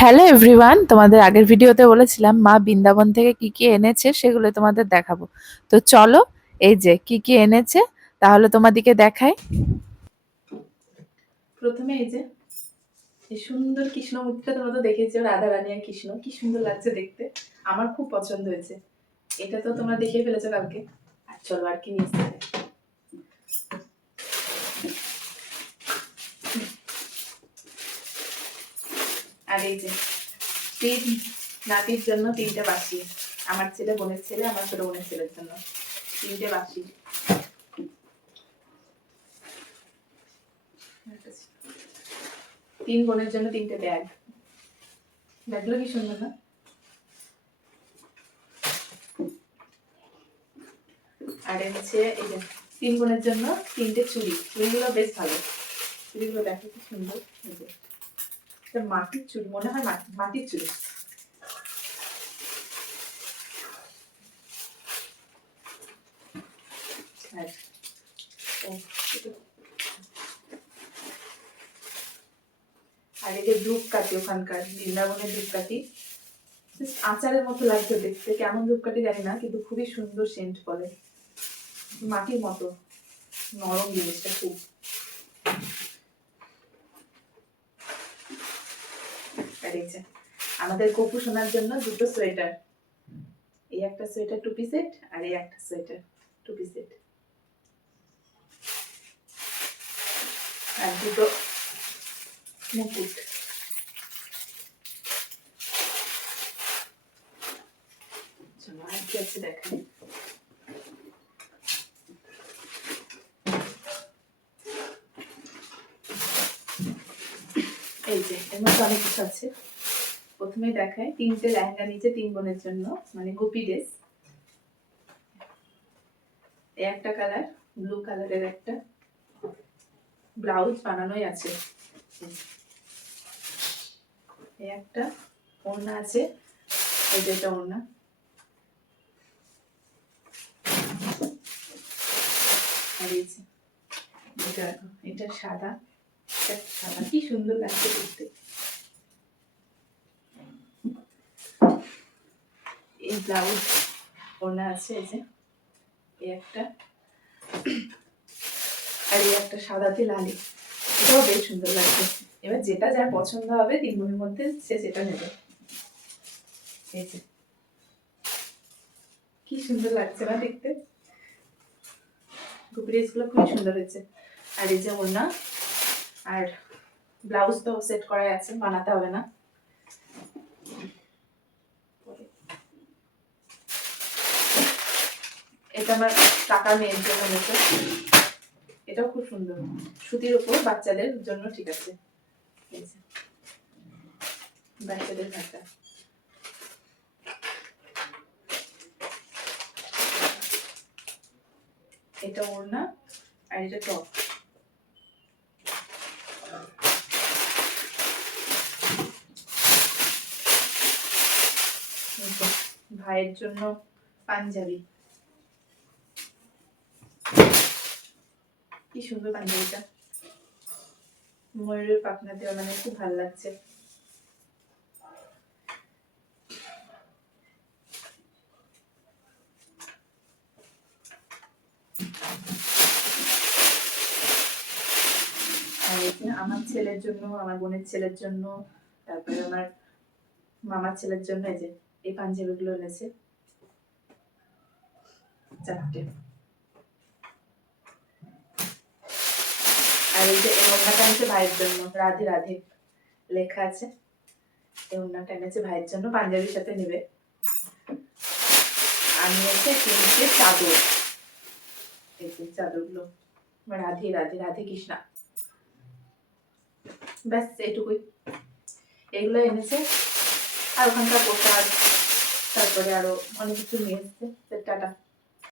Hello everyone, তোমাদের আগের ভিডিওতে বলেছিলাম মা বৃন্দাবন থেকে কি কি এনেছে সেগুলো তোমাদের দেখাবো। তো চলো, এই যে কি কি এনেছে তাহলে তোমাদেরকে দেখাই। প্রথমে এই যে এই সুন্দর কৃষ্ণ মূর্তিটা তোমরা তো দেখেছো, রাধা রানী আর কৃষ্ণ, কি সুন্দর লাগছে দেখতে, আমার খুব পছন্দ হয়েছে। এটা তো তোমরা দেখে ফেলেছো কালকে। আর চলো আর কি নিয়েছে। আর এই যে তিন নাতির জন্য তিনটে বাসি, আমার ছেলে, বোনের ছেলে, আমার ছোট বোনের ছেলের জন্য তিনটে বাসি। তিন বোনের জন্য তিনটে ব্যাগ। ব্যাগগুলো কি সুন্দর না? আর হচ্ছে এই যে তিন বোনের জন্য তিনটে চুড়ি, চুড়িগুলো বেশ ভালো, চুড়িগুলো দেখো কি সুন্দর। এই যে এটা মাটির চুড়ি, মনে হয় মাটির চুড়ি। আর এই যে ধূপকাঠি, ওখানকার বৃন্দাবনের ধূপকাঠি, আচারের মতো লাগছে দেখতে, কেমন ধূপকাঠি জানি না, কিন্তু খুবই সুন্দর সেন্ট বলে, মাটির মতো নরম জিনিসটা খুব। আর এই যে আমাদের গপু সোনার জন্য দুটো সোয়েটার, এই একটা সোয়েটার টুপি সেট, আর এই একটা সোয়েটার টুপি সেট, আর দুটো মুকুট। চলো আর কি আছে দেখাই। এই যে এর মধ্যে অনেক কিছু আছে। প্রথমে দেখায় তিনটে লেহেঙ্গা নিচে তিন বোনের জন্য, মানে গোপী ড্রেস। এই একটা কালার, ব্লু কালারের একটা ব্লাউজ বানানোই আছে। এই একটা ওড়না আছে, এই যে এটা ওড়না। আর এই যে এটা সাদা, সাদা কি সুন্দর লাগছে দেখতে। এই ব্লাউজ ওড়না আছে, এই যে এই একটা, আর এই একটা সাদাতে লালি, এটাও বেশ সুন্দর লাগছে। এবার যেটা যার পছন্দ হবে তিন বোনের মধ্যে সে সেটা নেবে। এই যে কি সুন্দর লাগছে না দেখতে, ড্রেস গুলো খুবই সুন্দর হয়েছে। আর এই যে ওড়না, আর ব্লাউজ তো সেট করাই আছে, বানাতে হবে না। এটা আমার টাকা মেয়ের জন্য হয়েছে, এটাও খুব সুন্দর, সুতির উপর, বাচ্চাদের জন্য ঠিক আছে। বাচ্চাদের ভাষা, এটা ওড়না, আর এটা টপ। ভাইয়ের জন্য পাঞ্জাবি, কি সুন্দর পাঞ্জাবিটা, ময়ূরের পাখনা দেওয়া, মানে খুব ভালো লাগছে। আমার ছেলের জন্য, আমার বোনের ছেলের জন্য, তারপরে আমার মামার ছেলের জন্য এই যে এই পাঞ্জাবি গুলো এনেছে চারটে। আর এই যে এই ওড়নাটা এনেছে ভাইয়ের জন্য, রাধে রাধে লেখা আছে, এই ওড়নাটা এনেছে ভাইয়ের জন্য, পাঞ্জাবির সাথে নেবে। আমি এসে তিনটে চাদর, এই যে চাদরগুলো রাধে রাধে রাধে কৃষ্ণা, ব্যাস এইটুকুই। এগুলো এনেছে, আর ওখানকার পোশাক, তারপরে আরো অনেক কিছু নিয়ে এসছে। টাটা।